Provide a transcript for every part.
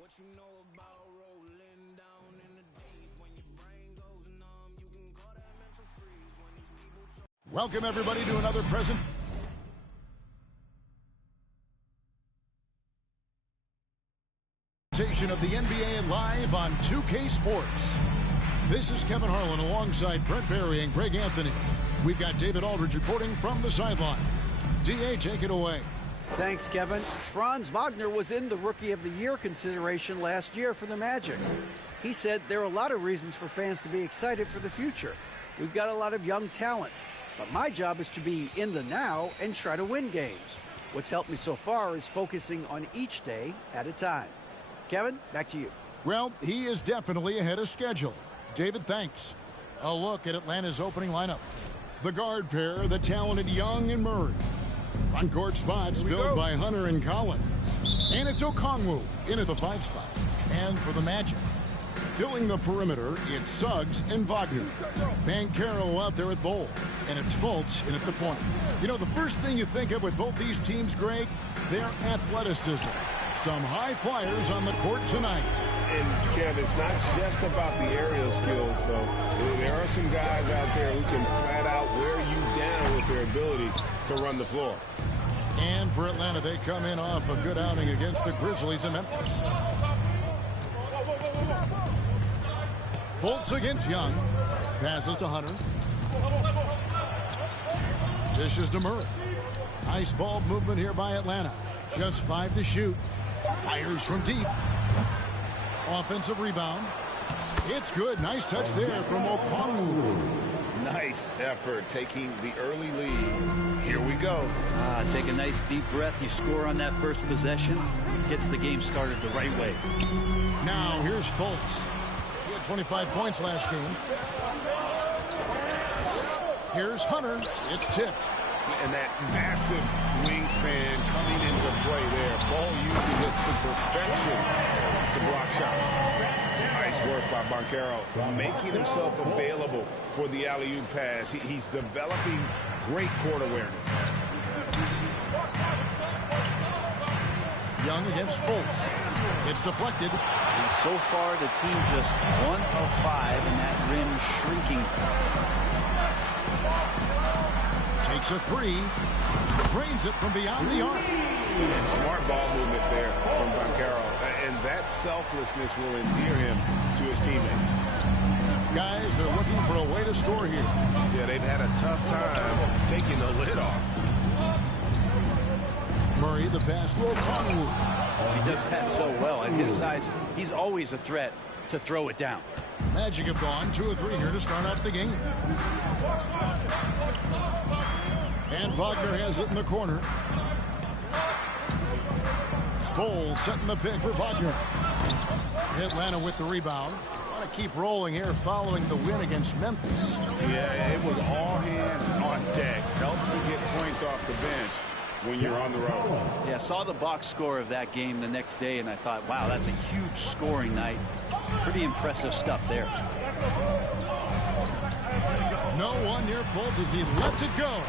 What you know about rolling down in the deep? When your brain goes numb, you can call that mental freeze. When these people Welcome everybody to another presentation of the NBA live on 2K Sports. This is Kevin Harlan alongside Brett Barry and Greg Anthony. We've got David Aldridge reporting from the sideline. DA, take it away. Thanks, Kevin. Franz Wagner was in the Rookie of the Year consideration last year for the Magic. He said there are a lot of reasons for fans to be excited for the future. We've got a lot of young talent, but my job is to be in the now and try to win games. What's helped me so far is focusing on each day at a time. Kevin, back to you. Well, he is definitely ahead of schedule. David, thanks. A look at Atlanta's opening lineup. The guard pair, the talented Young and Murray. Front court spots filled by Hunter and Collins. And it's Okongwu in at the 5 spot. And for the Magic, filling the perimeter, it's Suggs and Wagner. Banchero out there at Bowl. And it's Fultz in at the point. You know, the first thing you think of with both these teams, Greg, their athleticism. Some high flyers on the court tonight. And, Kev, it's not just about the aerial skills, though. There are some guys out there who can flat out wear you down with their ability to run the floor. And for Atlanta, they come in off a good outing against the Grizzlies in Memphis. Fultz against Young. Passes to Hunter. Dishes to Murray. Nice ball movement here by Atlanta. Just 5 to shoot. Fires from deep. Offensive rebound. It's good. Nice touch there from Okongwu. Nice effort taking the early lead. Here we go. Take a nice deep breath. You score on that first possession. Gets the game started the right way. Now here's Fultz. He had 25 points last game. Here's Hunter. It's tipped. And that massive wingspan coming into play there. Ball using it to perfection to block shots. Nice work by Banchero, making himself available for the alley-oop pass. He's developing great court awareness. Young against Fultz. It's deflected. And so far, the team just 1 of 5 and that rim shrinking. Takes a 3. Drains it from beyond the arc. And smart ball movement there from Banchero. And that selflessness will endear him to his teammates. Guys, they're looking for a way to score here. Yeah, they've had a tough time taking the lid off. Murray, the pass to Okongwu. He does that so well. At his size, he's always a threat to throw it down. Magic have gone 2 of 3 here to start out the game. And Wagner has it in the corner. Bowles setting the pick for Wagner. Atlanta with the rebound. Want to keep rolling here following the win against Memphis. Yeah, it was all hands on deck. Helps to get points off the bench when you're on the road. Yeah, saw the box score of that game the next day, and I thought, wow, that's a huge scoring night. Pretty impressive stuff there. No one near Fultz as he lets it go.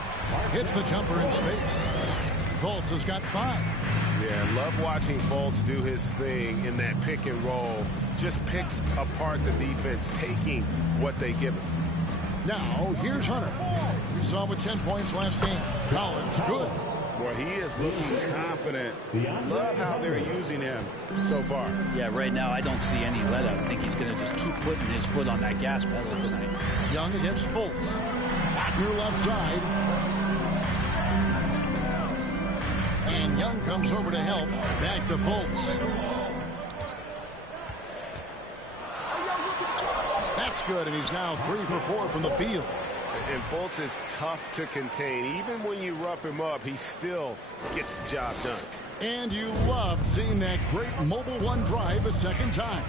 Hits the jumper in space. Fultz has got 5. Yeah, love watching Fultz do his thing in that pick and roll. Just picks apart the defense, taking what they give him. Now, here's Hunter. We saw him with 10 points last game. Collins, good. Well, he is looking confident. Love how they're using him so far. Yeah, right now I don't see any let up. I think he's going to just keep putting his foot on that gas pedal tonight. Young against Fultz. Wagner left side. And Young comes over to help. Back to Fultz. That's good, and he's now 3 for 4 from the field. And Fultz is tough to contain. Even when you rough him up, he still gets the job done. And you love seeing that great mobile one drive a second time.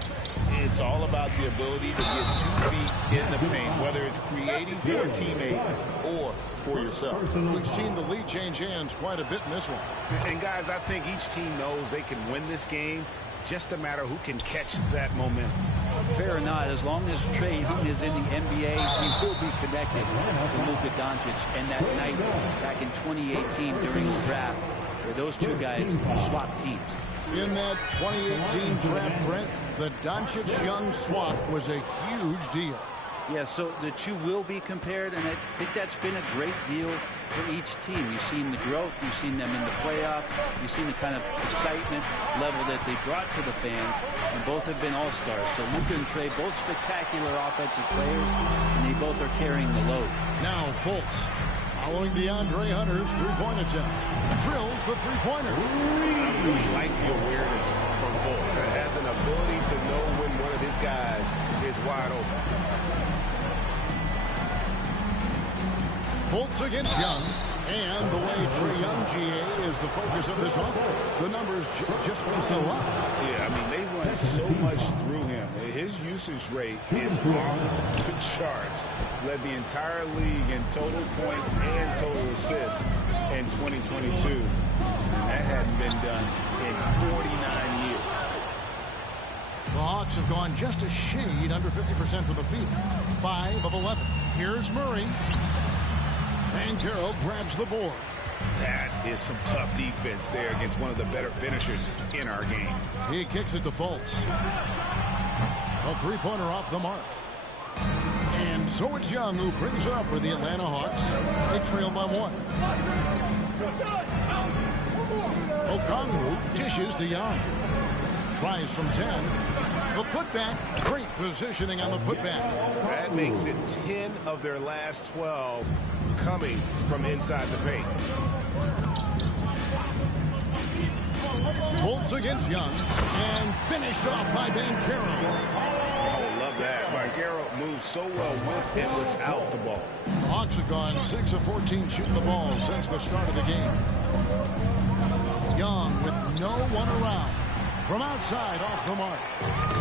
It's all about the ability to get 2 feet in the paint, whether it's creating for a teammate or for yourself. We've seen the lead change hands quite a bit in this one. And guys, I think each team knows they can win this game. Just a matter who can catch that momentum. Fair or not, as long as Trae Young is in the NBA, he will be connected to Luka Doncic. And that night back in 2018 during the draft, where those two guys swapped teams. In that 2018 draft, Brent, the Doncic-Young swap was a huge deal. Yeah, so the two will be compared, and I think that's been a great deal for each team. You've seen the growth, you've seen them in the playoff, you've seen the kind of excitement level that they brought to the fans, and both have been all-stars. So Luka and Trey, both spectacular offensive players, and they both are carrying the load. Now Fultz, following DeAndre Hunter's three-point attempt, drills the three-pointer. I really like the awareness from Fultz. That has an ability to know when one of his guys is wide open. Fultz against Young, and the way Trae Young, GA, is the focus of this offense. The numbers just pile up. Yeah, I mean, they run so much through him. His usage rate is off the charts. Led the entire league in total points and total assists in 2022. And that hadn't been done in 49 years. The Hawks have gone just a shade under 50% from the field. 5 of 11. Here's Murray. Banchero grabs the board. That is some tough defense there against one of the better finishers in our game. He kicks it to Fultz. A three-pointer off the mark. And so it's Young who brings it up for the Atlanta Hawks. They trail by 1. Okongwu dishes to Young. Tries from 10. The putback. Great positioning on the putback. That makes it 10 of their last 12 coming from inside the paint. Fultz against Young. And finished off by Banchero. Oh, love that. Banchero moves so well with and without the ball. The Hawks have gone 6 of 14 shooting the ball since the start of the game. Young with no one around. From outside, off the mark.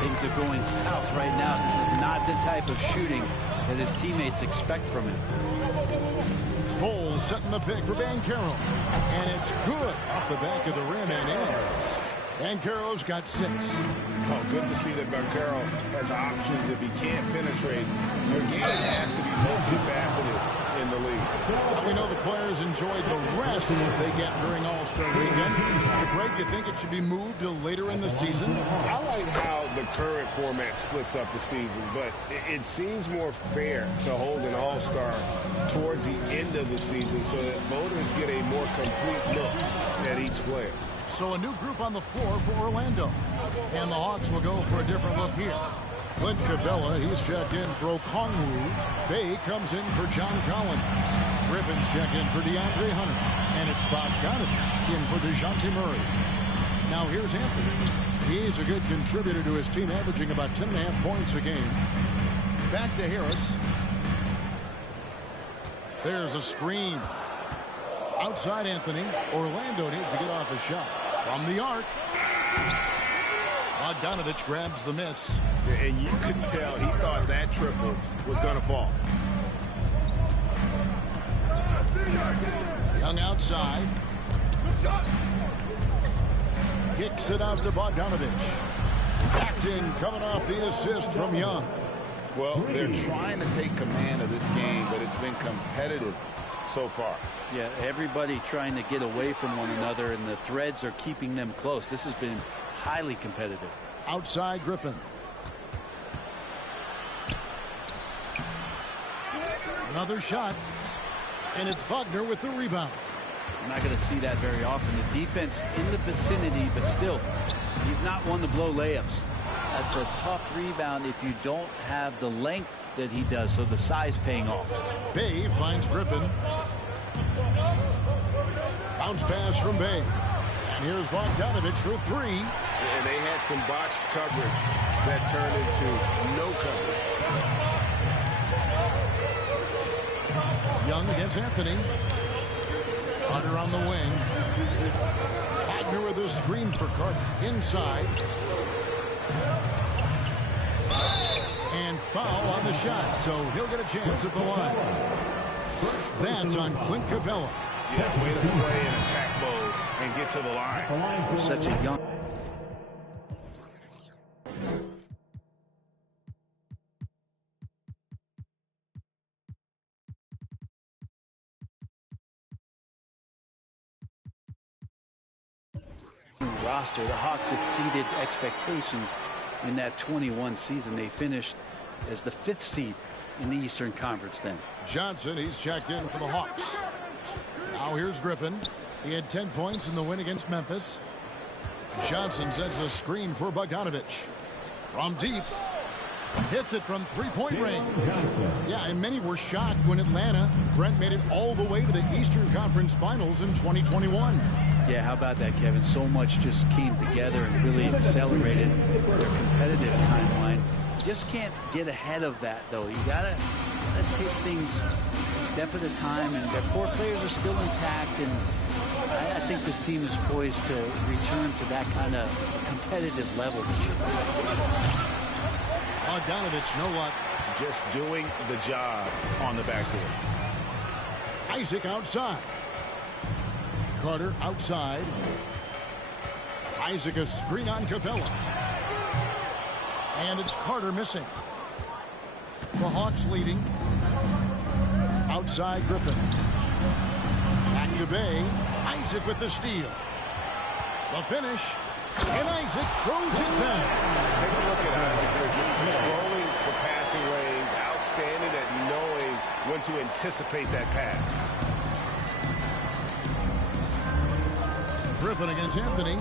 Things are going south right now. This is not the type of shooting that his teammates expect from him. Cole setting the pick for Banchero. And it's good off the back of the rim and in. Banchero's got 6. Oh, good to see that Banchero has options if he can't penetrate. Again, it has to be multifaceted in the league. Well, we know the players enjoyed the rest that they get during All-Star Weekend. Greg, you think it should be moved to later in the season? I like how the current format splits up the season, but it seems more fair to hold an All-Star towards the end of the season so that voters get a more complete look at each player. So a new group on the floor for Orlando. And the Hawks will go for a different look here. Clint Capella, he's checked in for Okongwu. Bay comes in for John Collins. Griffin's checked in for DeAndre Hunter. And it's Bogdanovich in for DeJounte Murray. Now here's Anthony. He's a good contributor to his team, averaging about 10.5 points a game. Back to Harris. There's a screen. Outside Anthony. Orlando needs to get off a shot. From the arc. Bogdanovich grabs the miss. And you could tell he thought that triple was going to fall. Young outside. Kicks it out to Bogdanovich. Back in, coming off the assist from Young. Well, they're trying to take command of this game, but it's been competitive so far. Yeah, everybody trying to get away from one another, and the threads are keeping them close. This has been highly competitive. Outside Griffin. Another shot. And it's Wagner with the rebound. I'm not going to see that very often. The defense in the vicinity, but still, he's not one to blow layups. That's a tough rebound if you don't have the length that he does, so the size paying off. Bay finds Griffin. Bounce pass from Bay. And here's Bogdanovich for 3. And they had some botched coverage that turned into no coverage. Young against Anthony. Hunter on the wing. Wagner with a screen for Carter. Inside. And foul on the shot, so he'll get a chance at the line. That's on Clint Capella. Yeah, way to play in attack mode and get to the line. Such a young... roster. The Hawks exceeded expectations in that 21 season. They finished as the 5th seed in the Eastern Conference then. Johnson, he's checked in for the Hawks. Now here's Griffin. He had 10 points in the win against Memphis. Johnson sends the screen for Bogdanovich. From deep. Hits it from three-point range. Yeah, and many were shocked when Atlanta, Brent, made it all the way to the Eastern Conference Finals in 2021. Yeah, how about that, Kevin? So much just came together and really accelerated their competitive timeline. You just can't get ahead of that, though. You gotta take things a step at a time, and their core players are still intact, and I think this team is poised to return to that kind of competitive level this year. Bogdanovich, no luck. Just doing the job on the backcourt. Isaac outside. Carter outside. Isaac a screen on Capella. And it's Carter missing. The Hawks leading. Outside Griffin. Back to Bay. Isaac with the steal. The finish. And Isaac throws it down. Take a look at Isaac. They're just controlling the passing lanes. Outstanding at knowing when to anticipate that pass. Griffin against Anthony.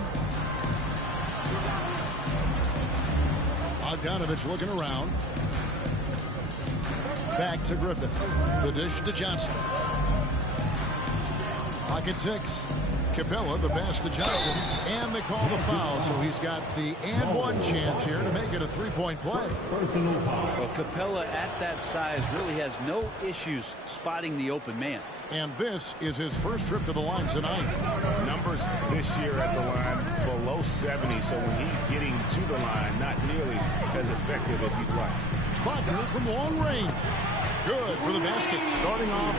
Bogdanovich looking around. Back to Griffin. The dish to Johnson. Pocket 6. Capella, the pass to Johnson, and they call the foul, so he's got the and one chance here to make it a three-point play. Well, Capella at that size really has no issues spotting the open man. And this is his first trip to the line tonight. Numbers this year at the line below 70, so when he's getting to the line, not nearly as effective as he'd like. Buckner from long range. Good for the basket, starting off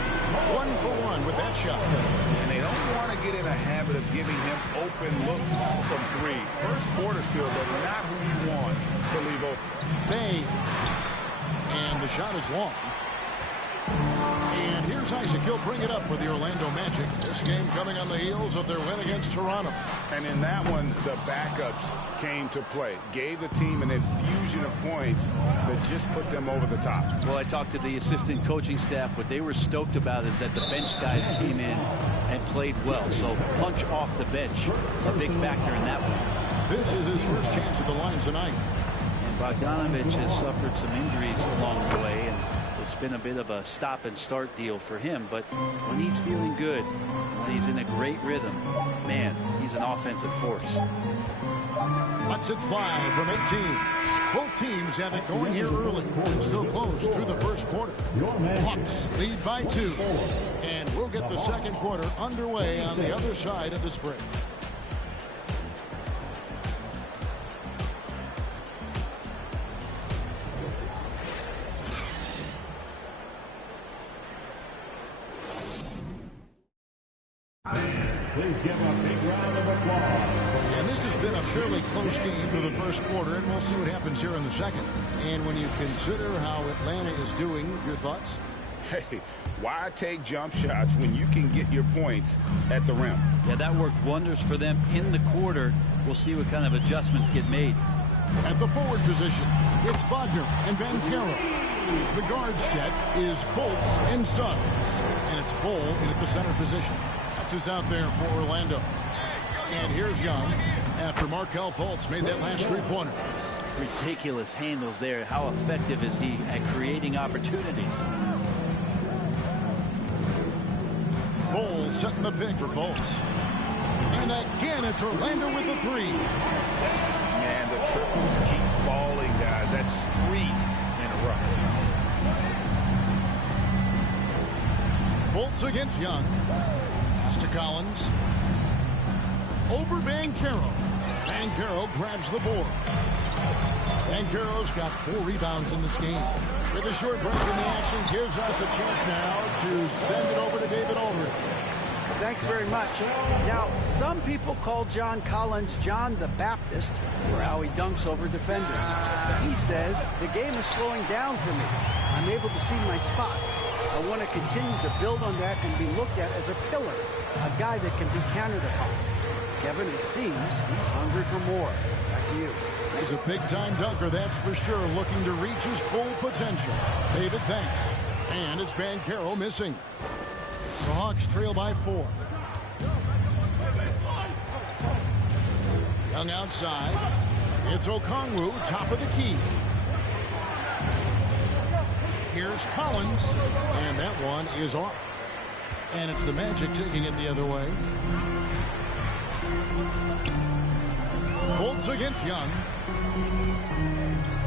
1 for 1 with that shot. And they don't want to get in a habit of giving him open looks from 3. First quarter still, but not who you want to leave open. Bay. And the shot is long. And here's Isaac. He'll bring it up with the Orlando Magic. This game coming on the heels of their win against Toronto. And in that one, the backups came to play. Gave the team an infusion of points that just put them over the top. Well, I talked to the assistant coaching staff. What they were stoked about is that the bench guys came in and played well. So punch off the bench, a big factor in that one. This is his first chance at the line tonight. And Bogdanovich has suffered some injuries along the way, and it's been a bit of a stop-and-start deal for him. But when he's feeling good, when he's in a great rhythm, man, he's an offensive force. What's at 5 from 18. Both teams have it going here early and still close through the first quarter. Hawks lead by 2. And we'll get the second quarter underway on the other side of this break. Please give a big round of applause. And this has been a fairly close game for the first quarter, and we'll see what happens here in the second. And when you consider how Atlanta is doing, your thoughts? Hey, why take jump shots when you can get your points at the rim? Yeah, that worked wonders for them in the quarter. We'll see what kind of adjustments get made. At the forward positions, it's Wagner and Banchero. The guard set is Fultz and Suggs. And it's Bull in at the center position. That's who's out there for Orlando. And here's Young after Markelle Fultz made that last three-pointer. Ridiculous handles there. How effective is he at creating opportunities? Bull setting the pick for Fultz. And again, it's Orlando with the 3. Man, the triples keep falling, guys. That's 3 in a row. Fultz against Young. Pass to Collins. Over Banchero. Banchero grabs the board. Banchero's got 4 rebounds in this game. With a short break in the action, gives us a chance now to send it over to David Aldridge. Thanks very much. Now, some people call John Collins John the Baptist for how he dunks over defenders. He says, the game is slowing down for me. I'm able to see my spots. I want to continue to build on that and be looked at as a pillar, a guy that can be counted upon. Kevin, it seems he's hungry for more. Back to you. He's a big-time dunker, that's for sure, looking to reach his full potential. David thanks. And it's Banchero missing. The Hawks trail by 4. Young outside. It's Okongwu, top of the key. Here's Collins, and that one is off. And it's the Magic taking it the other way. Fultz against Young.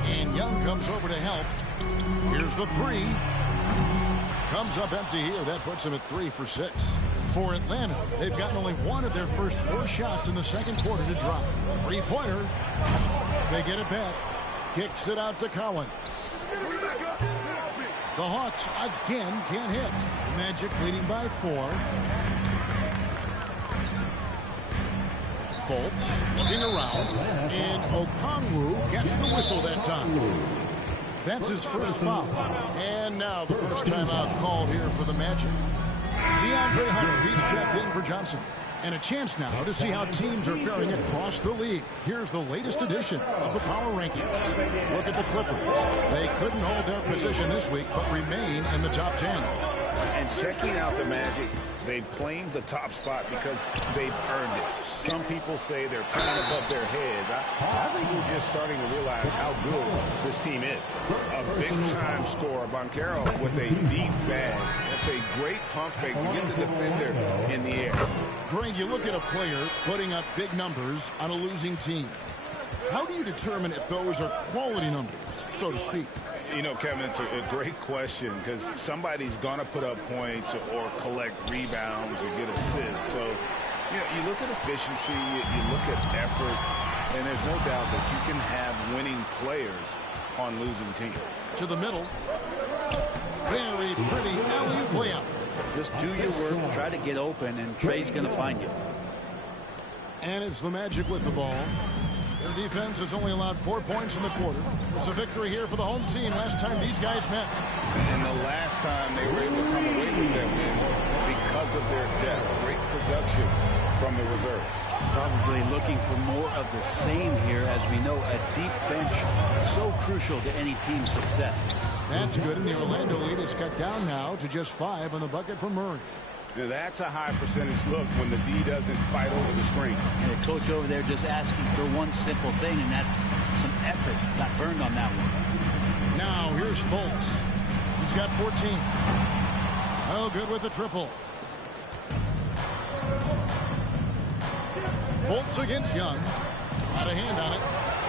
And Young comes over to help. Here's the 3. Comes up empty here. That puts him at 3 for 6. For Atlanta, they've gotten only 1 of their first 4 shots in the second quarter to drop. 3-pointer. They get it back. Kicks it out to Collins. The Hawks again can't hit. Magic leading by 4. Fultz looking around. And Okongwu gets the whistle that time. That's his first foul. And now the first timeout called here for the Magic. DeAndre Hunter, he's checked in for Johnson. And a chance now to see how teams are faring across the league. Here's the latest edition of the Power Rankings. Look at the Clippers. They couldn't hold their position this week, but remain in the top 10. And checking out the Magic, they've claimed the top spot because they've earned it. Some people say they're playing above their heads. I think we're just starting to realize how good this team is. A big-time scorer, Banchero, with a deep bag. That's a great pump fake to get the defender in the air. Greg, you look at a player putting up big numbers on a losing team. How do you determine if those are quality numbers, so to speak? You know, Kevin, it's a great question because somebody's going to put up points or collect rebounds or get assists. So, you know, you look at efficiency, you look at effort, and there's no doubt that you can have winning players on losing teams. To the middle. Very pretty alley-oop layup. Just do your work, try to get open, and Trey's going to find you. And it's the Magic with the ball. Their defense has only allowed 4 points in the quarter. It's a victory here for the home team last time these guys met. And the last time they were able to come away with that win because of their depth. Great production from the reserves. Probably looking for more of the same here. As we know, a deep bench so crucial to any team's success. That's good, and the Orlando lead is cut down now to just 5 on the bucket from Murray. Now, that's a high percentage look when the D doesn't fight over the screen. And the coach over there just asking for one simple thing, and that's some effort. Got burned on that one. Now here's Fultz. He's got 14. Oh, good with the triple. Fultz against Young. Got a hand on it.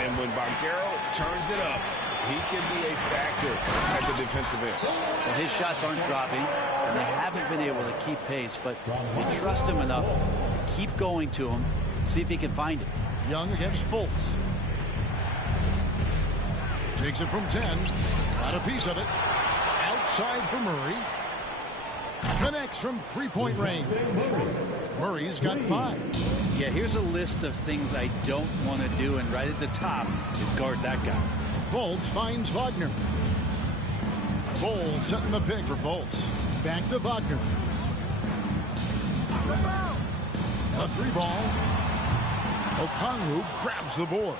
And when Banchero turns it up, he can be a factor at the defensive end. Well, his shots aren't dropping, and they haven't been able to keep pace, but they trust him enough to keep going to him, see if he can find it. Young against Fultz. Takes it from 10. Got a piece of it. Outside for Murray. Connects from three-point range. Murray's got 5. Yeah, here's a list of things I don't want to do, and right at the top is guard that guy. Fultz finds Wagner. Bowles setting the pick for Fultz. Back to Wagner. A 3-ball. Okongwu grabs the board.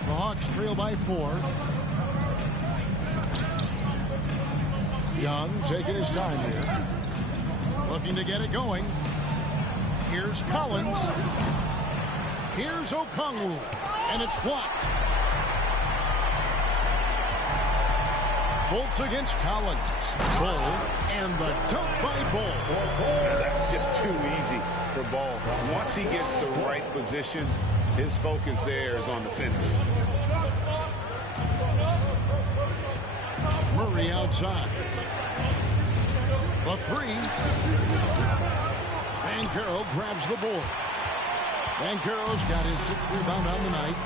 The Hawks trail by 4. Young taking his time here. Looking to get it going. Here's Collins. Here's Okongwu. And it's blocked. Fultz against Collins. Ball. And the dunk by Ball. That's just too easy for Ball. Once he gets the right position, his focus there is on the finish. Murray outside. The 3. Banchero grabs the board. Banchero's got his 6th rebound on the night.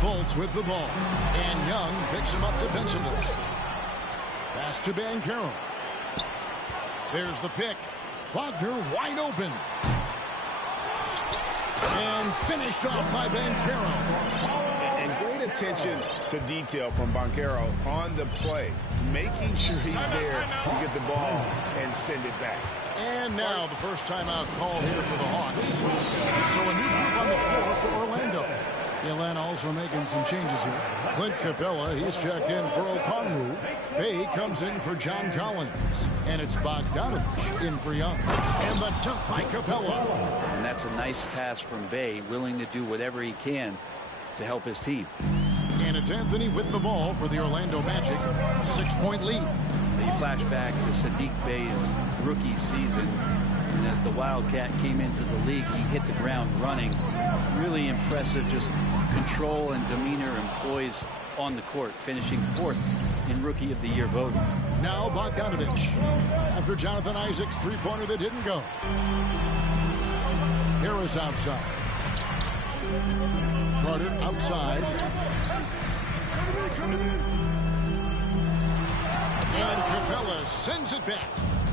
Fultz with the ball. And Young picks him up defensively. Pass to Banchero. There's the pick. Wagner wide open. And finished off by Banchero. And great attention to detail from Banchero on the play, making sure he's there to get the ball and send it back. And now the first timeout call here for the Hawks. So a new group on the floor for Orlando. Atlanta also making some changes here. Clint Capella, he's checked in for Okongwu. Bay comes in for John Collins. And it's Bogdanovich in for Young. And the dunk by Capella. And that's a nice pass from Bay, willing to do whatever he can to help his team. And it's Anthony with the ball for the Orlando Magic. 6-point lead. You flash back to Sadiq Bay's rookie season. And as the Wildcat came into the league, he hit the ground running. Really impressive, just control and demeanor and poise on the court, finishing 4th in Rookie of the Year voting. Now Bogdanovich. After Jonathan Isaac's three-pointer that didn't go. Harris outside. Carter outside. And Capella sends it back.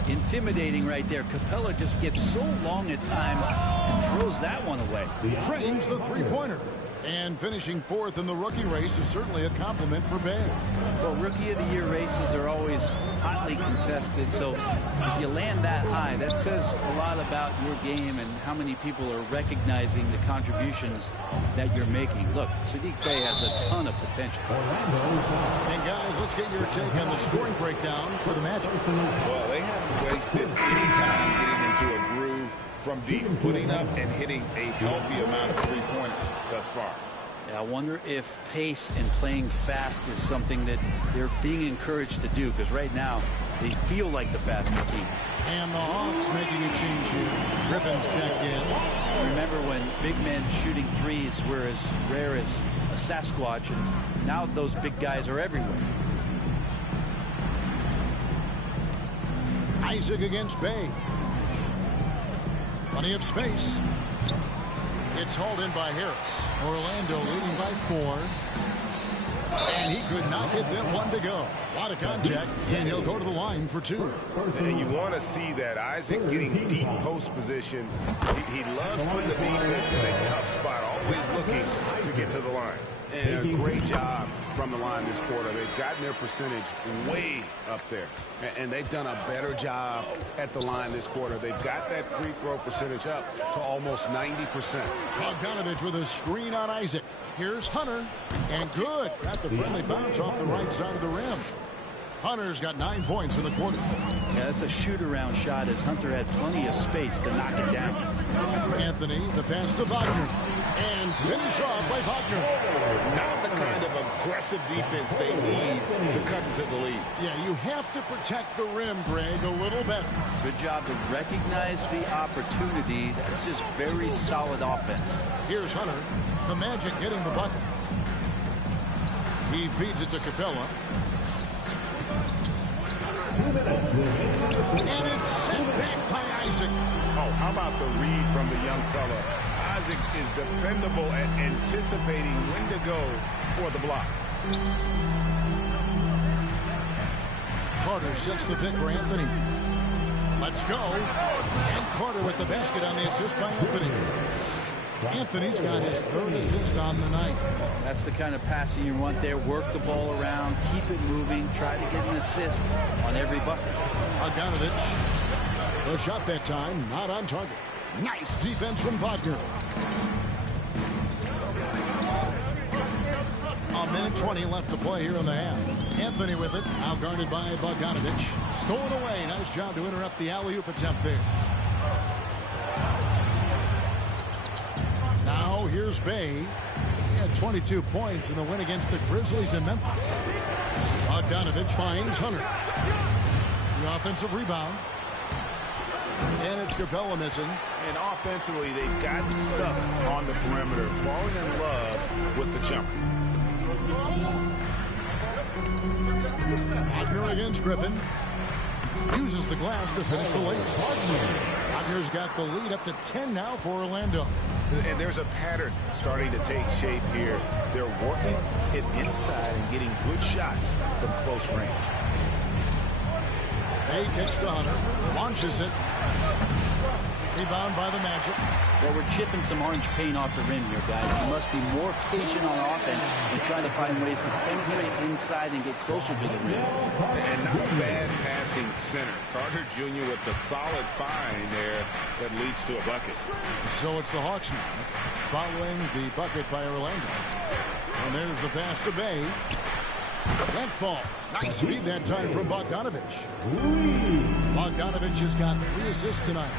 Intimidating right there. Capella just gets so long at times and throws that one away. Drains the three-pointer. And finishing 4th in the rookie race is certainly a compliment for Bay. Well, Rookie of the Year races are always hotly contested, so if you land that high, that says a lot about your game and how many people are recognizing the contributions that you're making. Look, Sadiq Bey has a ton of potential. And guys, let's get your take on the scoring breakdown for the Magic. Well, they haven't wasted any time getting into a groove from deep, putting up and hitting a healthy amount of three-pointers thus far. Yeah, I wonder if pace and playing fast is something that they're being encouraged to do, because right now they feel like the faster team. And the Hawks making a change here. Griffin's checked in. Remember when big men shooting threes were as rare as a Sasquatch, and now those big guys are everywhere. Isaac against Bay. Plenty of space. It's hauled in by Harris. Orlando leading by 4. And he could not get that one to go. A lot of contact, and he'll go to the line for 2. And you want to see that. Isaac getting deep post position. He loves putting the defense in a tough spot, always looking to get to the line. And a great job from the line this quarter. They've gotten their percentage way up there. And they've done a better job at the line this quarter. They've got that free throw percentage up to almost 90%. Bogdanovich with a screen on Isaac. Here's Hunter. And good. Got the friendly bounce off the right side of the rim. Hunter's got 9 points in the quarter. Yeah, that's a shoot-around shot as Hunter had plenty of space to knock it down. Anthony, the pass to Wagner. And finish off by Wagner. Not the kind of aggressive defense they need to cut into the lead. Yeah, you have to protect the rim, Greg, a little better. Good job to recognize the opportunity. That's just very solid offense. Here's Hunter. The Magic getting the bucket. He feeds it to Capella. And it's sent back by Isaac. Oh, how about the read from the young fella? Isaac is dependable at anticipating when to go for the block. Carter sets the pick for Anthony. Let's go. And Carter with the basket on the assist by Anthony. Anthony's got his 3rd assist on the night. That's the kind of passing you want there. Work the ball around, keep it moving, try to get an assist on every bucket. Bogdanovich. The shot that time, not on target. Nice defense from Wagner. A minute 20 left to play here in the half. Anthony with it, now guarded by Bogdanovich. Stolen away. Nice job to interrupt the alley-oop attempt there. Now here's Bay. He had 22 points in the win against the Grizzlies in Memphis. Bogdanovich finds Hunter. The offensive rebound. And it's Capella missing. And offensively, they've gotten stuck on the perimeter, falling in love with the jumper. Wagner against Griffin. Uses the glass to finish the lane. Wagner's got the lead up to 10 now for Orlando. And there's a pattern starting to take shape here. They're working it inside and getting good shots from close range. Bay kicks to Hunter. Launches it. Rebound by the Magic. Well, we're chipping some orange paint off the rim here, guys. You must be more patient on offense and trying to find ways to penetrate inside and get closer to the rim. And not a bad passing center. Carter Jr. with the solid find there that leads to a bucket. So it's the Hawks now, following the bucket by Orlando. And there's the pass to Bay. That falls. Nice feed that time from Bogdanovich. Bogdanovich has got 3 assists tonight.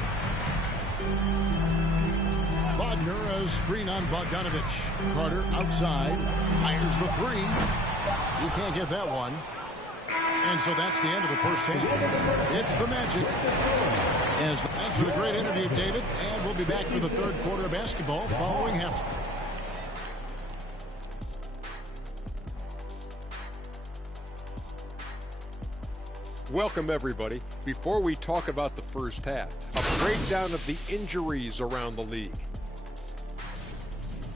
Wagner, a screen on Bogdanovich. Carter outside, fires the 3. You can't get that one. And so that's the end of the first half. It's the Magic. Thanks for the great interview, David. And we'll be back for the third quarter of basketball following halftime. Welcome, everybody. Before we talk about the first half, a breakdown of the injuries around the league.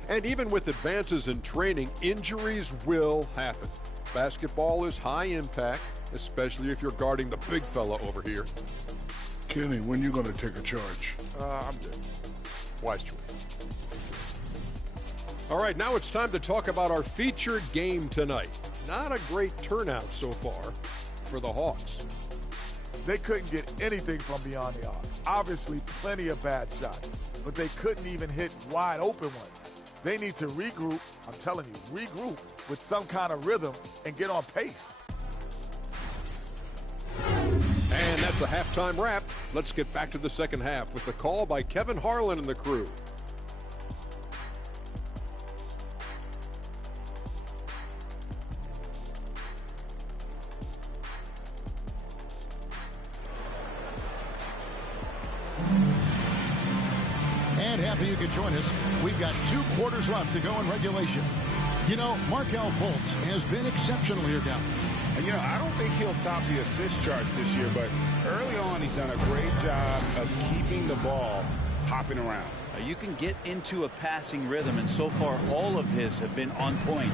And even with advances in training, injuries will happen. Basketball is high impact, especially if you're guarding the big fella over here. Kenny, when you going to take a charge? I'm good. Wise choice. All right, now it's time to talk about our featured game tonight. Not a great turnout so far for the Hawks. They couldn't get anything from beyond the arc. Obviously, plenty of bad shots, but they couldn't even hit wide open ones. They need to regroup, I'm telling you, regroup with some kind of rhythm and get on pace. And that's a halftime wrap. Let's get back to the second half with the call by Kevin Harlan and the crew. And happy you could join us. We've got 2 quarters left to go in regulation. You know, Markelle Fultz has been exceptional here down. You know, I don't think he'll top the assist charts this year, but early on he's done a great job of keeping the ball hopping around. You can get into a passing rhythm, and so far all of his have been on point.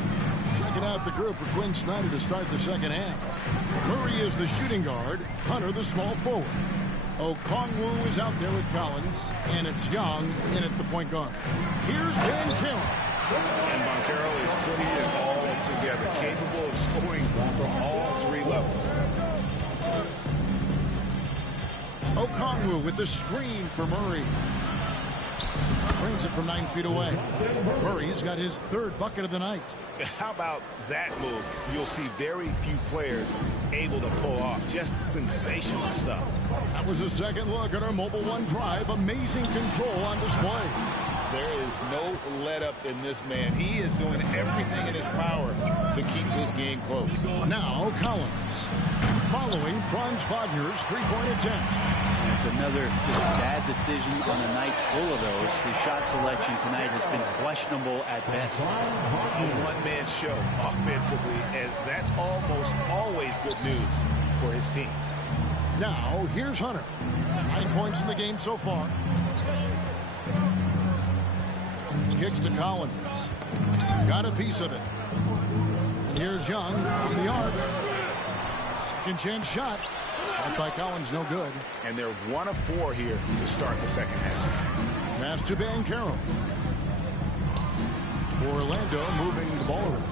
Checking out the group for Quinn Snyder to start the second half. Murray is the shooting guard, Hunter the small forward. Okongwu is out there with Collins, and it's Young in at the point guard. Here's Banchero. And Banchero is putting it all together, capable of scoring from all 3 levels. Okongwu with the screen for Murray. Brings it from 9 feet away. Murray's got his 3rd bucket of the night. How about that move? You'll see very few players able to pull off. Just sensational stuff. That was a second look at our Mobile One drive. Amazing control on display. There is no let up in this man. He is doing everything in his power to keep this game close. Now Collins, following Franz Wagner's 3-point attempt. It's another just bad decision on a night full of those. His shot selection tonight has been questionable at best. A one-man show offensively, and that's almost always good news for his team. Now here's Hunter. 9 points in the game so far. Kicks to Collins. Got a piece of it. And here's Young from the arc. Second chance shot. Shot by Collins, no good. And they're 1 of 4 here to start the second half. Pass to Banchero. Orlando moving the ball around.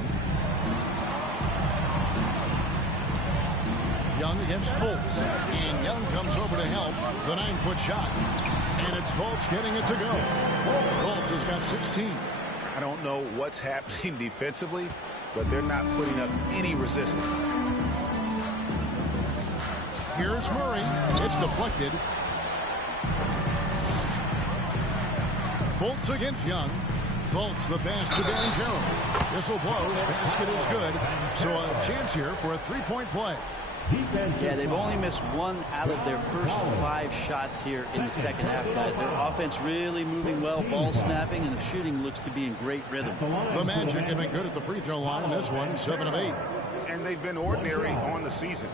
Young against Fultz. And Young comes over to help. The 9-foot shot. And it's Fultz getting it to go. Fultz has got 16. I don't know what's happening defensively, but they're not putting up any resistance. Here's Murray. It's deflected. Fultz against Young. Fultz the pass to Banchero. Whistle blows. Basket is good. So a chance here for a 3-point play. Yeah, they've only missed 1 out of their first 5 shots here in the second half, guys. Their offense really moving well, ball snapping, and the shooting looks to be in great rhythm. The Magic have been good at the free throw line in this one, 7 of 8. And they've been ordinary on the season.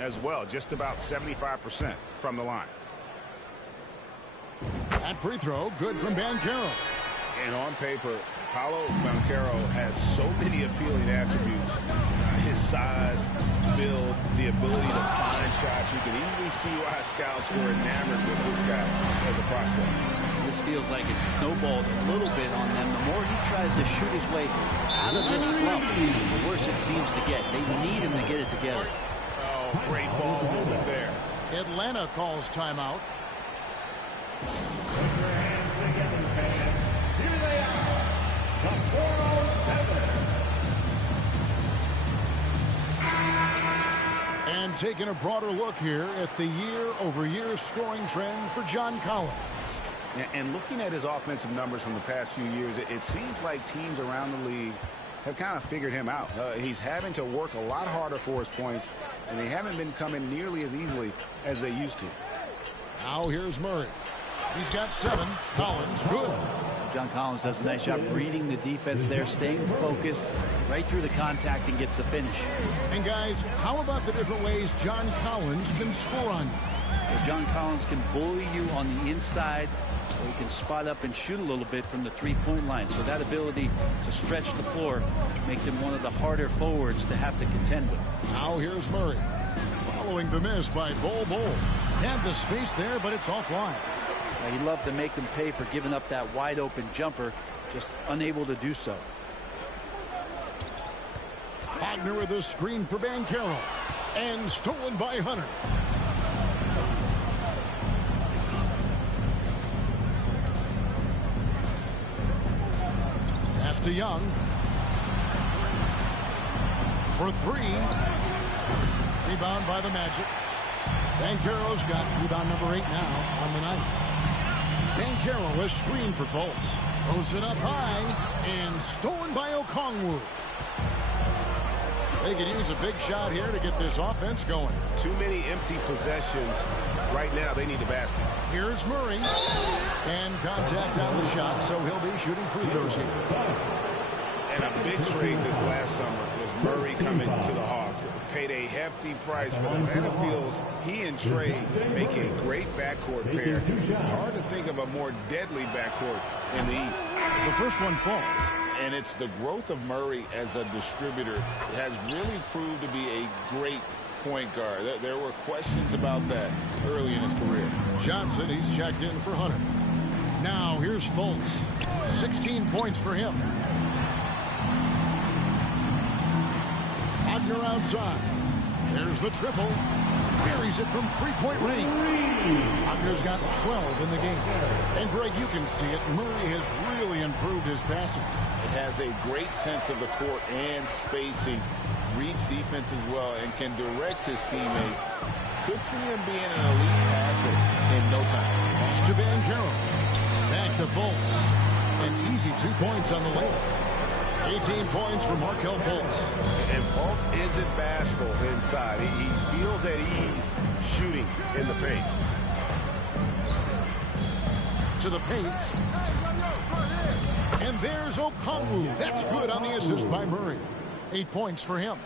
as well, just about 75% from the line. That free throw, good from Banchero. And on paper, Paolo Banchero has so many appealing attributes. His size, build, the ability to find shots. You can easily see why scouts were enamored with this guy as a prospect. This feels like it's snowballed a little bit on them. The more he tries to shoot his way out of this slump, the worse it seems to get. They need him to get it together. Oh, great ball movement there. Atlanta calls timeout. Put your hands together, fans. Here they are, the 407. And taking a broader look here at the year-over-year scoring trend for John Collins. And looking at his offensive numbers from the past few years, it seems like teams around the league have kind of figured him out. He's having to work a lot harder for his points, and they haven't been coming nearly as easily as they used to. Now here's Murray. He's got 7. Collins, good. John Collins does a nice job reading the defense there, staying focused right through the contact and gets the finish. And guys, how about the different ways John Collins can score on you? Well, John Collins can bully you on the inside, or he can spot up and shoot a little bit from the three-point line. So that ability to stretch the floor makes him one of the harder forwards to have to contend with. Now here's Murray. Following the miss by Bol. Had the space there, but it's offline. Now, he'd love to make them pay for giving up that wide-open jumper, just unable to do so. Wagner with a screen for Banchero. And stolen by Hunter. Pass to Young. For 3. Rebound by the Magic. Banchero's got rebound number 8 now on the night. Banchero was screened for Fultz. Throws it up high and stolen by Okongwu. They could use a big shot here to get this offense going. Too many empty possessions. Right now, they need a basket. Here's Murray. And contact on the shot, so he'll be shooting free throws here. And a big trade this last summer was Murray coming to the Hawks. Paid a hefty price, but Atlanta feels he and Trey make a great backcourt pair. Hard to think of a more deadly backcourt in the East. The first one falls. And it's the growth of Murray as a distributor has really proved to be a great point guard. There were questions about that early in his career. Johnson, he's checked in for Hunter. Now here's Fultz. 16 points for him. Wagner outside. There's the triple. Buries it from three-point range. Wagner's got 12 in the game. And Greg, you can see it. Murray has really improved his passing. Has a great sense of the court and spacing, reads defense as well, and can direct his teammates. Could see him being an elite passer in no time. Pass to Banchero. Back to Fultz. An easy 2 points on the layup. 18 points for Markelle Fultz. And Fultz isn't bashful inside. He feels at ease shooting in the paint. To the paint. And there's Okongwu. That's good on the assist by Murray. 8 points for him.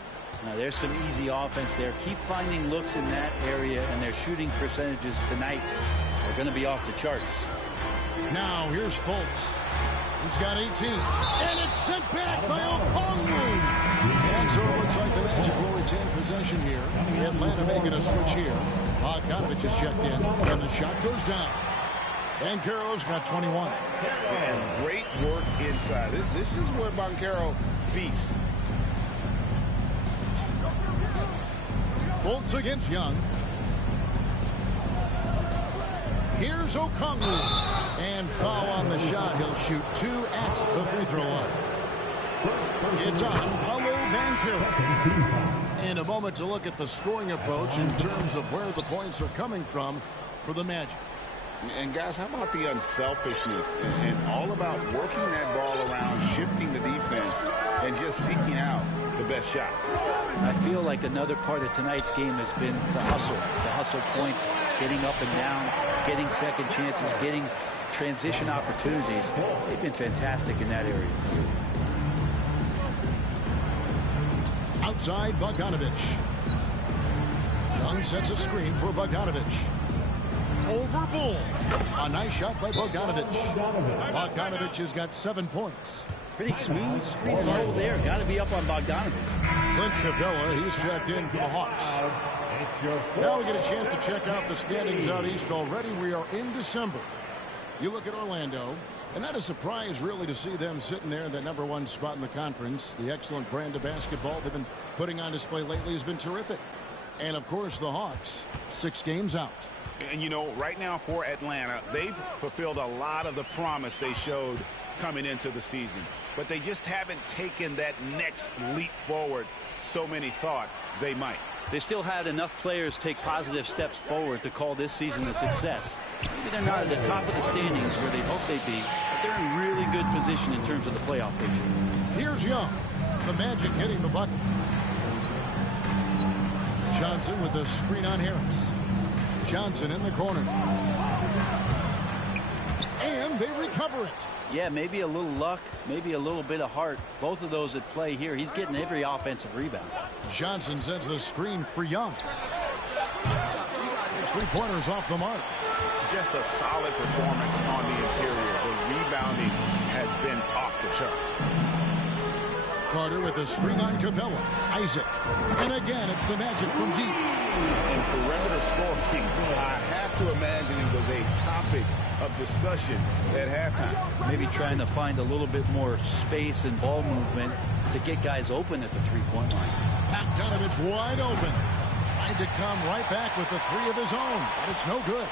Now there's some easy offense there. Keep finding looks in that area, and their shooting percentages tonight are going to be off the charts. Now here's Fultz. He's got 18. And it's sent back by Okongwu. And so it looks like the Magic will retain possession here. Atlanta making a switch here. Bogdanovich is checked in. And the shot goes down. Banchero's got 21. And great work inside. This is where Banchero feasts. Fultz against Young. Here's Okongwu. And foul on the shot. He'll shoot 2 at the free throw line. It's on Paolo Banchero. In a moment to look at the scoring approach in terms of where the points are coming from for the Magic. And guys, how about the unselfishness and all about working that ball around, shifting the defense, and just seeking out the best shot? I feel like another part of tonight's game has been the hustle. The hustle points, getting up and down, getting second chances, getting transition opportunities. They've been fantastic in that area. Outside, Bogdanovich. Young sets a screen for Bogdanovich. Over Bull. A nice shot by Bogdanovich. Bogdanovich has got 7 points. Pretty smooth screen roll there. Got to be up on Bogdanovich. Clint Capella, he's checked in for the Hawks. Now we get a chance to check out the standings out east already. We are in December. You look at Orlando, and not a surprise really to see them sitting there in that #1 spot in the conference. The excellent brand of basketball they've been putting on display lately has been terrific. And of course the Hawks, 6 games out. And you know, right now for Atlanta, they've fulfilled a lot of the promise they showed coming into the season. But they just haven't taken that next leap forward so many thought they might. They still had enough players take positive steps forward to call this season a success. Maybe they're not at the top of the standings where they hope they'd be, but they're in really good position in terms of the playoff picture. Here's Young. The Magic hitting the bucket. Johnson with a screen on Harris. Johnson in the corner. And they recover it. Yeah, maybe a little luck, maybe a little bit of heart. Both of those at play here. He's getting every offensive rebound. Johnson sends the screen for Young. His 3-pointers off the mark. Just a solid performance on the interior. The rebounding has been off the charts. Carter with a screen on Capella. Isaac. And again, it's the Magic from deep. In perimeter scoring, I have to imagine it was a topic of discussion at halftime. Maybe trying to find a little bit more space and ball movement to get guys open at the 3-point line. Bogdanovich wide open. Tried to come right back with the 3 of his own, but it's no good.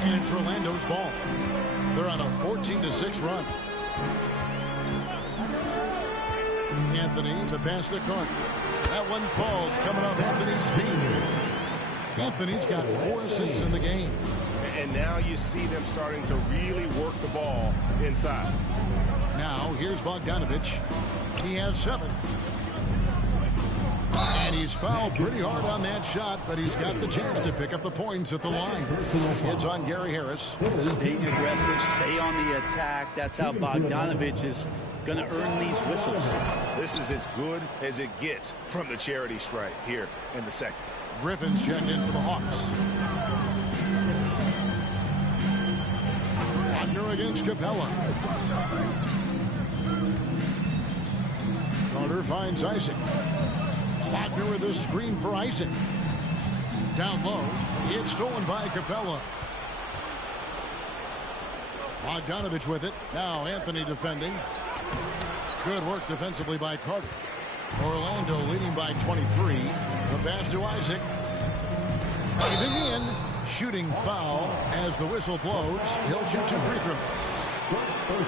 And it's Orlando's ball. They're on a 14-6 run. Anthony, the pass to Carter. That one falls coming off Anthony's feet. Anthony's got 4 assists in the game. And now you see them starting to really work the ball inside. Now here's Bogdanovich. He has 7. And he's fouled pretty hard on that shot, but he's got the chance to pick up the points at the line. It's on Gary Harris. Staying aggressive, stay on the attack. That's how Bogdanovich is going to earn these whistles. This is as good as it gets from the charity stripe here in the second. Griffin's checked in for the Hawks. Wagner against Capella. Carter finds Isaac. Wagner with a screen for Isaac. Down low. It's stolen by Capella. Bogdanovich with it. Now Anthony defending. Good work defensively by Carter. Orlando leading by 23. The pass to Isaac. Driving in. Shooting foul as the whistle blows. He'll shoot 2 free throws.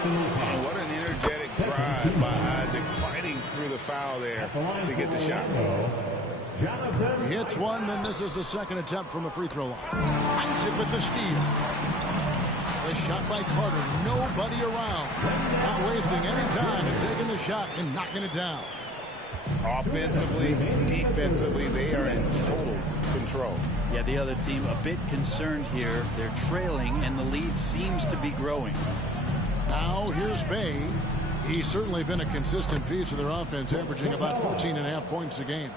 And what an energetic drive by Isaac, fighting through the foul there to get the shot. He hits one, then this is the second attempt from the free throw line. Isaac with the steal. The shot by Carter. Nobody around. Not wasting any time and taking the shot and knocking it down. Offensively, defensively, they are in total control. Yeah, the other team a bit concerned here. They're trailing, and the lead seems to be growing. Now here's Bay. He's certainly been a consistent piece of their offense, averaging about 14.5 points a game.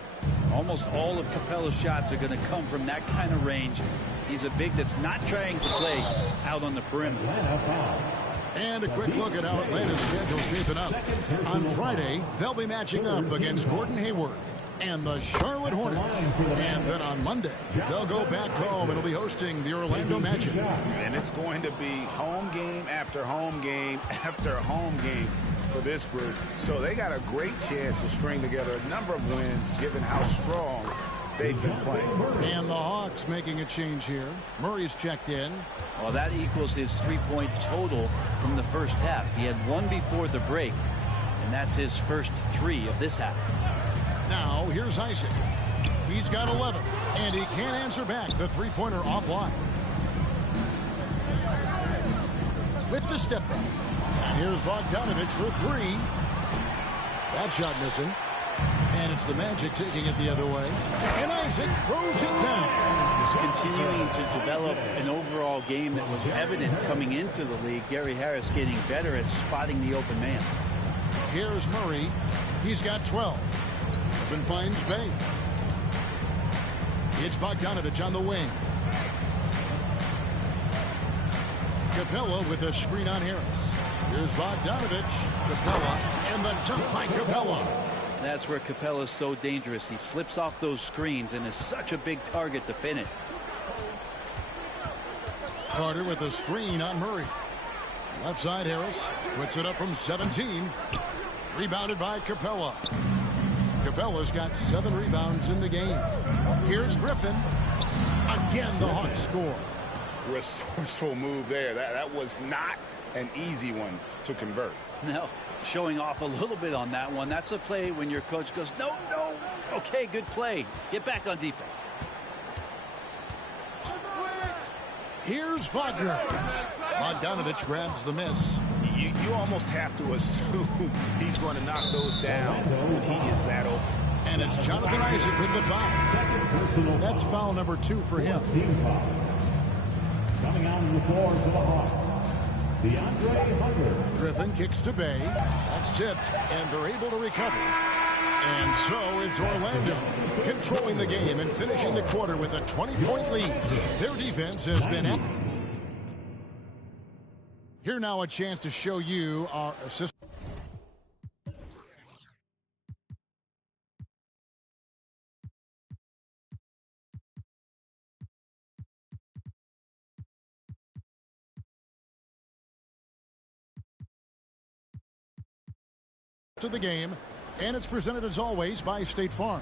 Almost all of Capella's shots are going to come from that kind of range. He's a big that's not trying to play out on the perimeter. And a quick look at how Atlanta's schedule shaping up. On Friday, they'll be matching up against Gordon Hayward and the Charlotte Hornets. And then on Monday, they'll go back home and will be hosting the Orlando Magic. And it's going to be home game after home game after home game for this group. So they got a great chance to string together a number of wins given how strong they've been playing. And the Hawks making a change here. Murray's checked in. Well, that equals his 3-point total from the first half. He had 1 before the break, and that's his first 3 of this half. Now, here's Isaac. He's got 11, and he can't answer back the 3-pointer offline. With the step back. And here's Bogdanovich for 3. That shot missing. And it's the Magic taking it the other way. And Isaac throws it down. He's continuing to develop an overall game that was evident coming into the league. Gary Harris getting better at spotting the open man. Here's Murray. He's got 12. Then finds Bay. It's Bogdanovich on the wing. Capella with a screen on Harris. Here's Bogdanovich. Capella, and the dunk by Capella. That's where Capella's so dangerous. He slips off those screens and is such a big target to finish. Carter with a screen on Murray. Left side, Harris puts it up from 17. Rebounded by Capella. Capella's got 7 rebounds in the game. Here's Griffin. Again, the Hawks score. Resourceful move there. That was not an easy one to convert. No, showing off a little bit on that one. That's a play when your coach goes, no, no. Okay, good play. Get back on defense. Here's Wagner. Bogdanovich grabs the miss. You almost have to assume he's going to knock those down when he is that open. And it's Jonathan Isaac with the foul. That's foul number 2 for him. Coming out on the floor for the Hawks, DeAndre Hunter. Griffin kicks to Bay. That's tipped, and they're able to recover. And so it's Orlando controlling the game and finishing the quarter with a 20-point lead. Their defense has been at. Here now a chance to show you our assist. To the game, and it's presented as always by State Farm.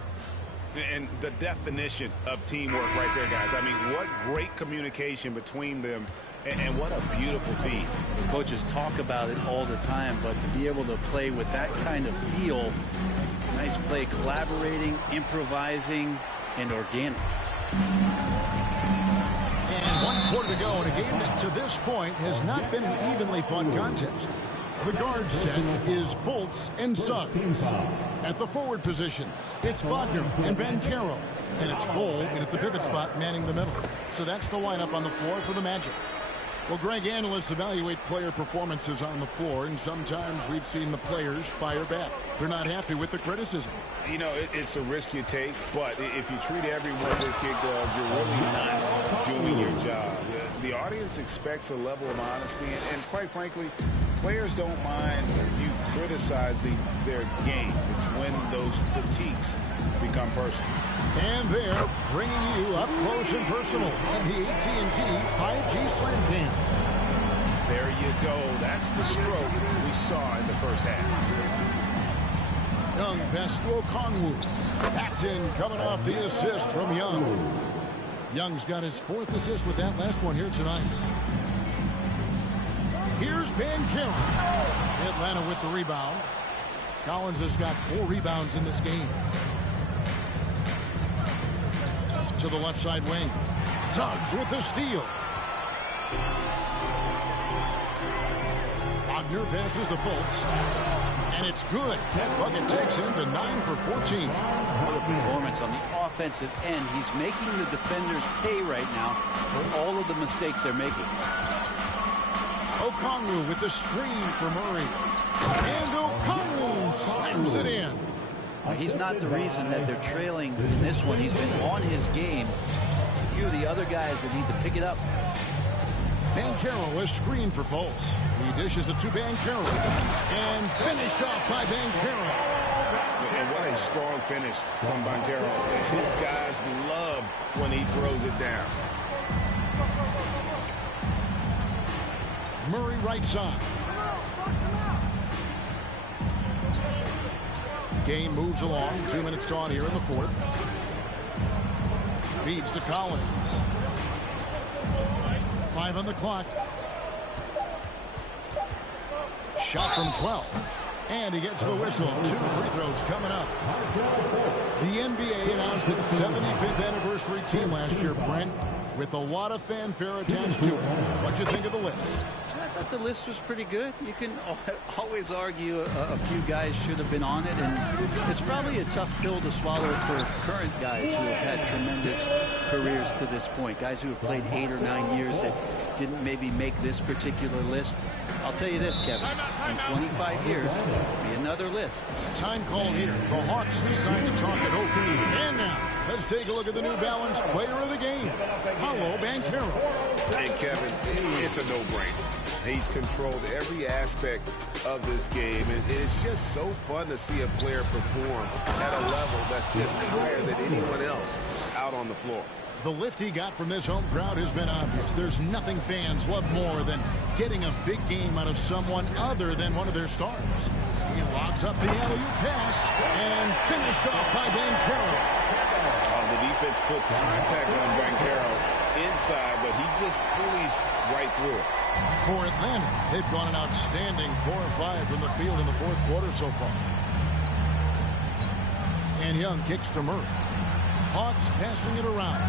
And the definition of teamwork right there, guys. I mean, what great communication between them, and what a beautiful feed. The coaches talk about it all the time, but to be able to play with that kind of feel, nice play, collaborating, improvising, and organic. And 1 quarter to go in a game that to this point has not been an evenly fought contest. The guard set is Fultz and Suggs. At the forward positions, it's Wagner and Banchero. And it's Cole in at the pivot spot manning the middle. So that's the lineup on the floor for the Magic. Well, Greg, analysts evaluate player performances on the floor, and sometimes we've seen the players fire back. They're not happy with the criticism. You know, it's a risk you take, but if you treat everyone with kid gloves, you're really not doing your job. The audience expects a level of honesty, and quite frankly, players don't mind you criticizing their game. It's when those critiques become personal. And they're bringing you up close and personal in the AT&T 5G Slam Cam. There you go. That's the stroke we saw in the first half. Young pass to Okongwu. That's in, coming off the assist from Young. Young's got his 4th assist with that last one here tonight. Here's Banchero. Atlanta with the rebound. Collins has got 4 rebounds in this game. To the left side wing. Suggs with the steal. Wagner passes to Fultz. And it's good. That bucket takes him to 9 for 14. What a performance on the offensive end. He's making the defenders pay right now for all of the mistakes they're making. Okongwu with the screen for Murray. And Okongwu slams it in. He's not the reason that they're trailing in this one. He's been on his game. It's a few of the other guys that need to pick it up. Banchero is screened for Fultz. He dishes it to Banchero. And finished off by Banchero. And what a strong finish from Banchero. His guys love when he throws it down. Murray right side. Game moves along. 2 minutes gone here in the 4th. Feeds to Collins. 5 on the clock. Shot from 12. And he gets the whistle. 2 free throws coming up. The NBA announced its 75th anniversary team last year, Brent, with a lot of fanfare attached to it. What'd you think of the list? I thought the list was pretty good. You can always argue a few guys should have been on it, and it's probably a tough pill to swallow for current guys who have had tremendous careers to this point. Guys who have played 8 or 9 years that didn't maybe make this particular list. I'll tell you this, Kevin. In 25 years, there'll be another list. Time call here. The Hawks decide to talk it over. And now, Let's take a look at the New Balance player of the game, Paolo Banchero. And Kevin, it's a no-brainer. He's controlled every aspect of this game, and it's just so fun to see a player perform at a level that's just higher than anyone else out on the floor. The lift he got from this home crowd has been obvious. There's nothing fans love more than getting a big game out of someone other than one of their stars. He locks up the alley-oop pass and finished off by Banchero. The defense puts contact on Banchero inside, but he just bullies right through it. For Atlanta, they've gone an outstanding 4 of 5 from the field in the fourth quarter so far. And Young kicks to Murray. Hawks passing it around.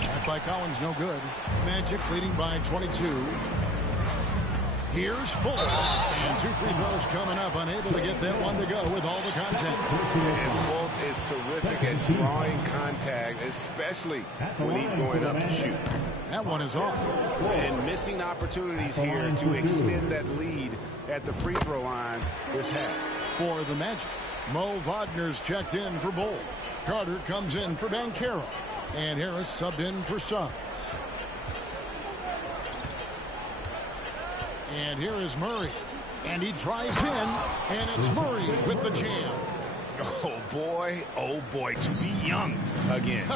Shot by Collins, no good. Magic leading by 22. Here's Fultz. And 2 free throws coming up, unable to get that one to go with all the contact. And Fultz is terrific at drawing contact, especially when he's going up to shoot. That one is off. And missing opportunities here to extend that lead at the free throw line this half. For the Magic, Mo Wagner's checked in for Bull. Carter comes in for Banchero. And Harris subbed in for Suggs. And here is Murray. And he drives in. And it's Murray with the jam. Oh, boy, to be young again.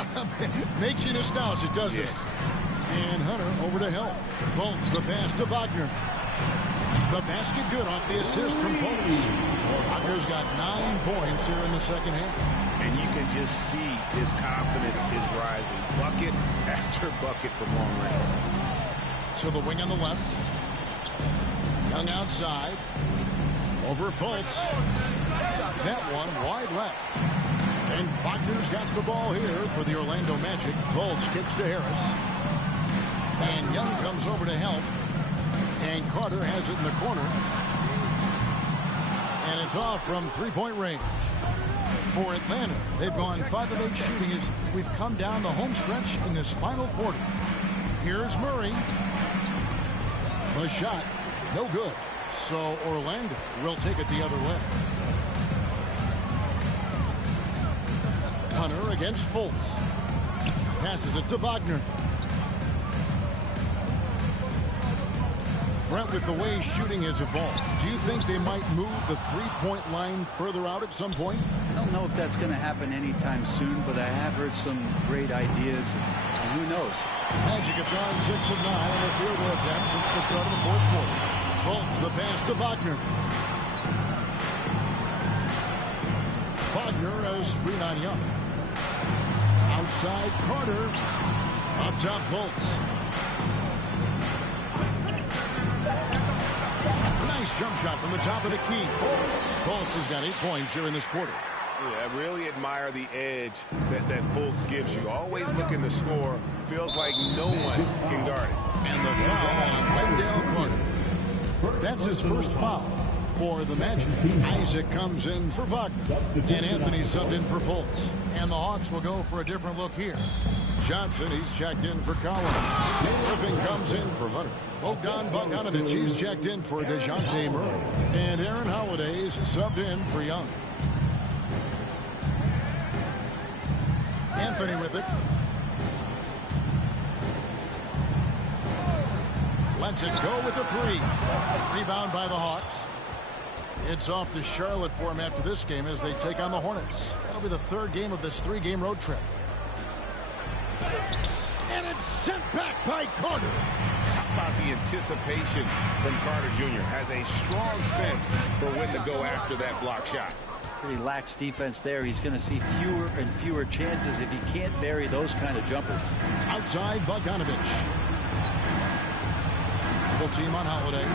Makes you nostalgic, doesn't it? And Hunter over to help. Fultz the pass to Wagner. The basket good off the assist from Fultz. Wagner's got 9 points here in the second half. And you can just see his confidence is rising. Bucket after bucket from long range. To the wing on the left. Young outside. Over Fultz. That one wide left. And Wagner's got the ball here for the Orlando Magic. Fultz kicks to Harris. And Young comes over to help. And Carter has it in the corner. And it's off from three-point range. For Atlanta, they've gone 5 of 8 shooting as we've come down the home stretch in this final quarter. Here's Murray. The shot, no good. So Orlando will take it the other way. Hunter against Fultz. Passes it to Wagner. Brent, with the way shooting has evolved, do you think they might move the three-point line further out at some point? I don't know if that's going to happen anytime soon, but I have heard some great ideas, and who knows? Magic have gone 6 of 9 on their field goal attempts since the start of the fourth quarter. Fultz the pass to Wagner. Wagner has screen on Young. Outside Carter. Up top Fultz. Nice jump shot from the top of the key. Fultz has got 8 points here in this quarter. Yeah, I really admire the edge that Fultz gives you. Always looking to score. Feels like no one can guard it. And the foul on Wendell Carter. That's his first foul for the Magic. Isaac comes in for Wagner. And Anthony subbed in for Fultz. And the Hawks will go for a different look here. Johnson, he's checked in for Collins. Irving comes in for Hunter. Bogdan Bogdanovic, he's checked in for DeJounte Murray. And Aaron Holiday is subbed in for Young. Anthony with it. Lets it go with a 3. Rebound by the Hawks. It's off to Charlotte for him after this game as they take on the Hornets. That'll be the 3rd game of this 3-game road trip. And it's sent back by Carter. How about the anticipation from Carter Jr. Has a strong sense for when to go after that block shot. Pretty lax defense there. He's going to see fewer and fewer chances if he can't bury those kind of jumpers. Outside Bogdanovic. Double team on Holiday.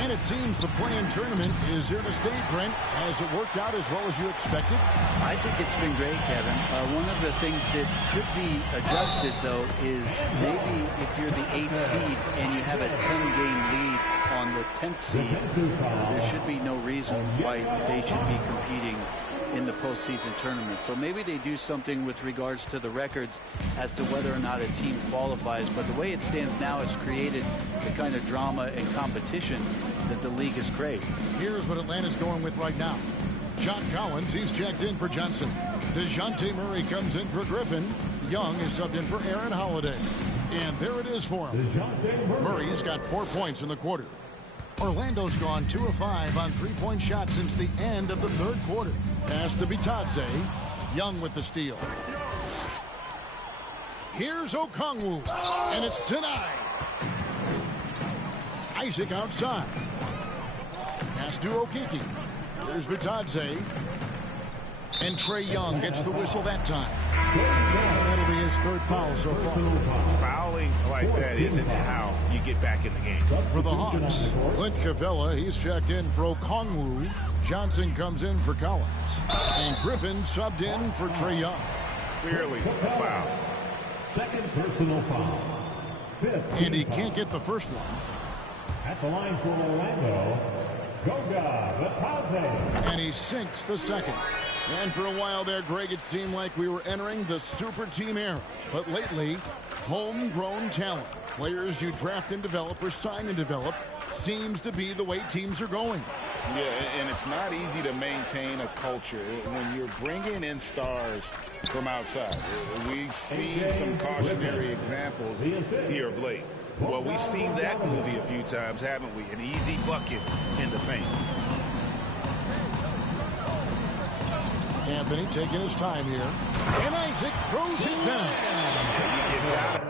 And it seems the play-in tournament is here to stay, Brent. Has it worked out as well as you expected? I think it's been great, Kevin. One of the things that could be adjusted, though, is maybe if you're the 8th seed and you have a 10-game lead on the 10th seed, there should be no reason why they should be competing in the postseason tournament. So maybe they do something with regards to the records as to whether or not a team qualifies. But the way it stands now, it's created the kind of drama and competition that the league has craved. Here's what Atlanta's going with right now. John Collins, he's checked in for Johnson. DeJounte Murray comes in for Griffin. Young is subbed in for Aaron Holiday. And there it is for him. Murray's got 4 points in the quarter. Orlando's gone 2 of 5 on three-point shots since the end of the third quarter. Pass to Bitadze. Young with the steal. Here's Okongwu, and it's denied. Isaac outside. Pass to Okiki. Here's Bitadze. And Trae Young gets the whistle that time. That'll be his third foul so far. Fouling like that isn't how you get back in the game. For the Hawks, Clint Capella, he's checked in for Okongwu. Johnson comes in for Collins. And Griffin subbed in for Trae Young. Clearly a foul. Second personal foul. And he can't get the first one. At the line for Orlando, Goga Bitadze. And he sinks the second. And for a while there, Greg, it seemed like we were entering the super team era. But lately, homegrown talent, players you draft and develop or sign and develop, seems to be the way teams are going. Yeah, and it's not easy to maintain a culture when you're bringing in stars from outside. We've seen some cautionary examples here of late. Well, we've seen that movie a few times, haven't we? An easy bucket in the paint. Anthony taking his time here. And Isaac throws it down.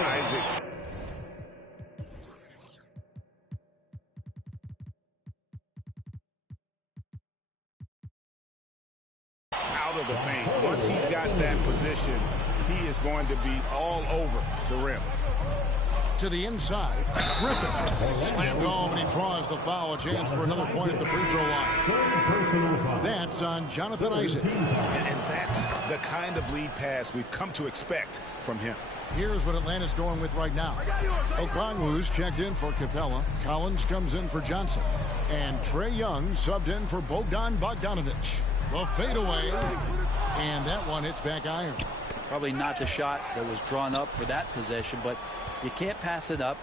Isaac. Out of the paint. Once he's got that position, he is going to be all over the rim. To the inside, Griffin slammed home, and he draws the foul. A chance for another point at the free throw line. That's on Jonathan Isaac. And that's the kind of lead pass we've come to expect from him. Here's what Atlanta's going with right now. Okongwu's checked in for Capella. Collins comes in for Johnson. And Trae Young subbed in for Bogdan Bogdanovic. The fadeaway. And that one hits back iron. Probably not the shot that was drawn up for that possession, but you can't pass it up,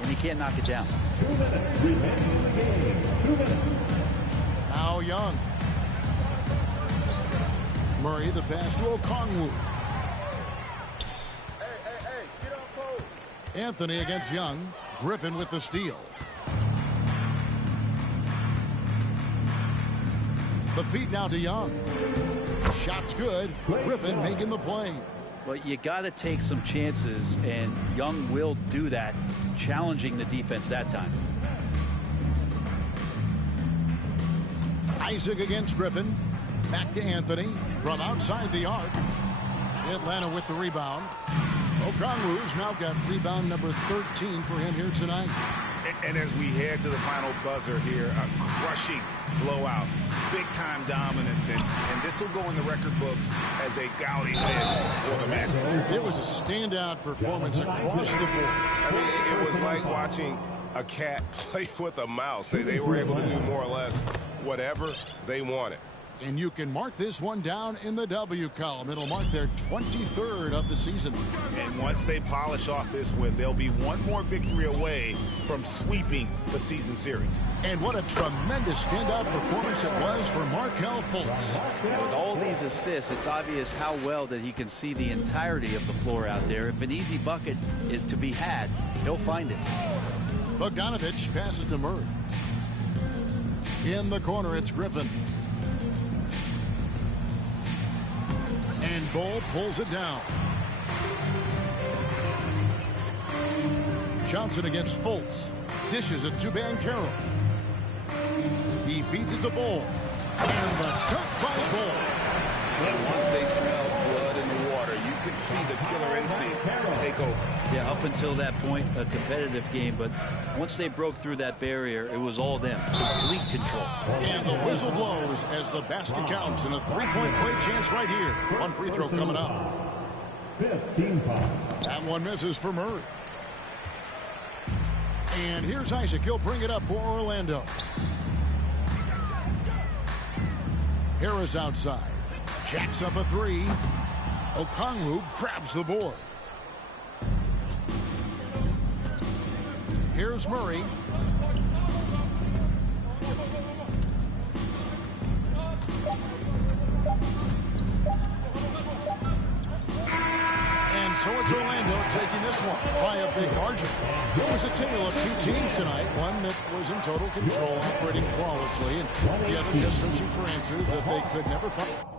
and you can't knock it down. 2 minutes remaining in the game. 2 minutes. Now Young. Murray the pass to Okongwu. Anthony against Young. Griffin with the steal. The feed now to Young. Shot's good. Griffin making the play. Well, you got to take some chances, and Young will do that, challenging the defense that time. Isaac against Griffin. Back to Anthony from outside the arc. Atlanta with the rebound. Okongwu's now got rebound number 13 for him here tonight. And as we head to the final buzzer here, a crushing blowout, big-time dominance, and this will go in the record books as a gaudy win for the Magic. It was a standout performance across the board. I mean, it was like watching a cat play with a mouse. They were able to do more or less whatever they wanted. And you can mark this one down in the W column. It'll mark their 23rd of the season. And once they polish off this win, they'll be one more victory away from sweeping the season series. And what a tremendous standout performance it was for Markelle Fultz. With all these assists, it's obvious how well that he can see the entirety of the floor out there. If an easy bucket is to be had, he'll find it. Bogdanovic passes to Murray. In the corner, it's Griffin. And Bull pulls it down. Johnson against Fultz. Dishes it to Banchero. He feeds it to Bull. And the dunk by Bull. And once they smell blood in the water, you can see the killer instinct take over. Yeah, up until that point, a competitive game, but once they broke through that barrier, it was all them. Complete control. And the whistle blows as the basket counts, and a three-point play chance right here. One free throw coming up. 15 foul. That one misses for Murray. And here's Isaac. He'll bring it up for Orlando. Harris outside. Jacks up a three. Okongwu grabs the board. Here's Murray. And so it's Orlando taking this one by a big margin. It was a tale of two teams tonight, one that was in total control, operating flawlessly, and the other just searching for answers that they could never find.